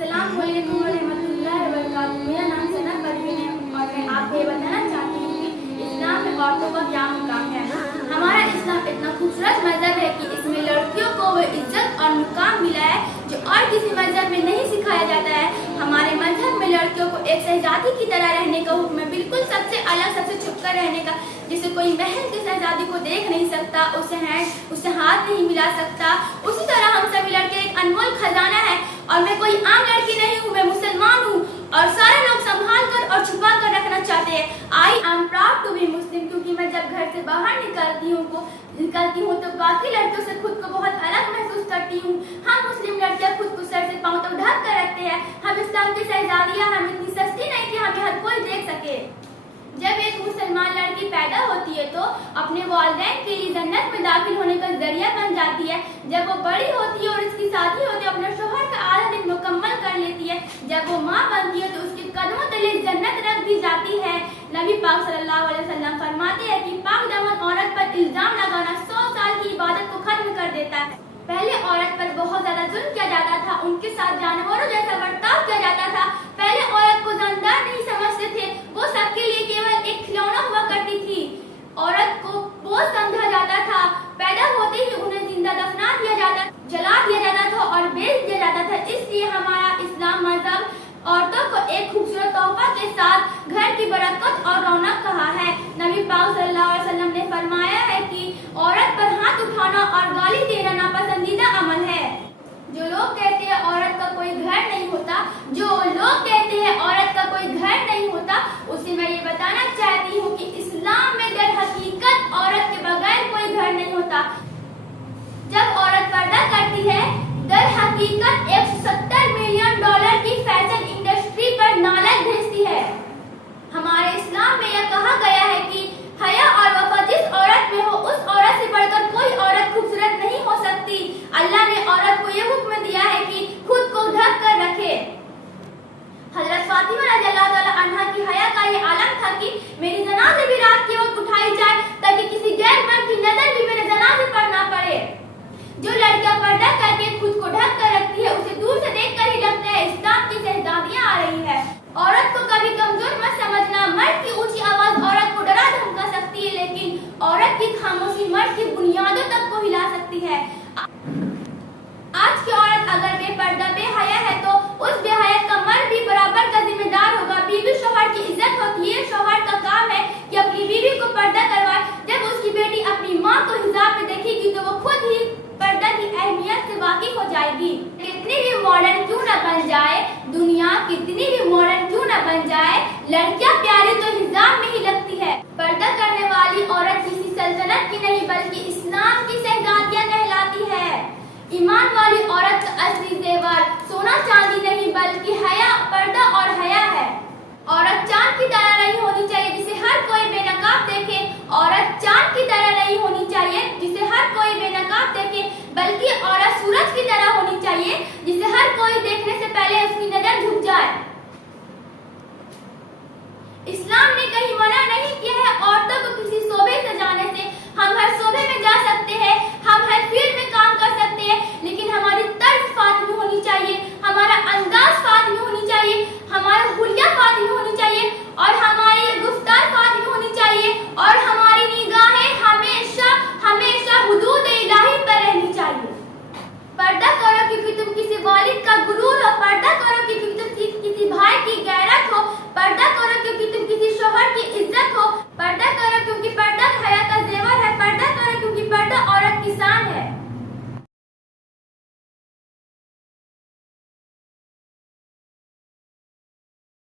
अस्सलाम वालेकुम रहमतुल्लाहि व बरकातुहू। मेरा नाम सना परवीन है और मैं आपको ये बताना चाहती हूँ कि इस्लाम में औरतों का क्या मुकाम है। हमारा इस्लाम इतना खूबसूरत मजहब है कि इसमें लड़कियों को वो इज्जत और मुकाम मिला है जो और किसी मजहब में नहीं सिखाया जाता है। हमारे मजहब में लड़कियों को एक शहजादी की तरह रहने का हुक्म है, बिल्कुल सबसे अलग, सबसे छुपकर रहने का, जिसे कोई महल की शहजादी को देख नहीं सकता, उसे हाथ नहीं मिला सकता। उसी तरह हम सभी लड़के एक अनमोल खजाना है और मैं कोई आम लड़की नहीं हूँ, मैं मुसलमान हूँ और सारे लोग संभाल कर और छुपा कर रखना चाहते हैं। I am proud to be Muslim, क्योंकि मैं जब घर से बाहर निकलती हूँ तो बाकी लड़कियों से खुद को बहुत अलग महसूस करती हूँ। हम मुस्लिम लड़कियाँ खुद को सर से पाँव तक ढक कर रखते हैं। हम इस्लाम की शहजादियाँ, हम इतनी सस्ती नहीं कि हमें हर कोई देख सके। जब एक मुसलमान लड़की पैदा होती है तो अपने वालिदैन के लिए जन्नत में दाखिल होने का जरिया बन जाती है। जब वो बड़ी होती है और उसकी शादी होती है, अपने शोहर का आधा दिन मुकम्मल कर लेती है। जब वो माँ बनती है तो उसके कदमों तले जन्नत रख दी जाती है। नबी पाक सल्लल्लाहु अलैहि वसल्लम फरमाते हैं कि पाक दामन औरत पर इल्जाम लगाना 100 साल की इबादत को खत्म कर देता है। पहले औरत पर बहुत ज्यादा जुल्म किया जाता था, उनके साथ जानवरों जैसा बर्ताव किया जाता था। पहले औरत को जानदार नहीं समझते थे, वो सबके लिए केवल एक खिलौना हुआ करती थी। औरत को बोझ समझा जाता था। पैदा होते ही उन्हें जिंदा दफना दिया जाता, जला दिया जाता था और बेच दिया जाता था। इसलिए हमारा इस्लाम मजहब औरतों को एक खूबसूरत तोहफा के साथ घर की बरकत और रौनक कहा है। नबी पाक सल्लल्लाहु अलैहि वसल्लम ने फरमाया है कि औरत पर हाथ उठाना और गाली देना नापसंदीदा अमल है। जो लोग कहते हैं औरत का कोई घर नहीं होता, उसे मैं ये बताना चाहती हूँ कि इस्लाम में दर हकीकत औरत के बगैर कोई घर नहीं होता। जब औरत पर्दा करती है, दर हकीकत $170 मिलियन की फैशन इंडस्ट्री पर नालक भेजती है। हमारे इस्लाम में यह कहा गया है कि हया और वफा जिस औरत में हो, उस औरत से बढ़कर कोई औरत खूबसूरत नहीं हो सकती। अल्लाह ने औरत को यह हुक्म दिया है कि खुद को ढक कर रखे। हजरत फातिमा रज़ियल्लाहु ताला अन्हा की हया का ये आलम था कि मेरी जनाज़े भी रात के वक्त उठाई जाए ताकि किसी गैर मर्द की नजर भी मेरे जनाज़े पर ना पड़े। जो लड़कियां पर्दा करके खुद को ढक कर रखती है, उसे दूर से देखकर ही लगता है इस्लाम की शहजादियां आ रही है। औरत को कभी कमजोर मत समझना। मर्द की ऊंची आवाज औरत को डरा धमका सकती है, लेकिन औरत की खामोशी मर्द की बुनियादों तक को हिला सकती है। आज की औरत अगर बेपर्दा बेहया है तो उस बेहयात का मर्द भी बराबर का जिम्मेदार होगा। बीवी शौहर की इज्जत होती है। शौहर का काम है कि अपनी बीवी को पर्दा करवाए। जब उसकी बेटी अपनी माँ को हिजाब में देखेगी तो वो खुद ही पर्दा की अहमियत से वाकिफ हो जाएगी। कितनी भी मॉडर्न क्यों न बन जाए दुनिया, कितनी भी मॉडर्न क्यों न बन जाए, लड़कियां प्यारी तो हिजाब में ही लगती है। पर्दा करने वाली औरत किसी सल्तनत की नहीं बल्कि इस्लाम की शहजादियां कहलाती है। ईमान वाली औरत का असली जेवर सोना चांदी नहीं बल्कि हया, पर्दा और हया है। औरत चांद की तरह नहीं होनी चाहिए जिसे हर कोई बेनकाब देखे। औरत चांद की तरह नहीं होनी चाहिए जिसे हर कोई बेनकाब देखे, बल्कि औरत सूरज की तरह होनी चाहिए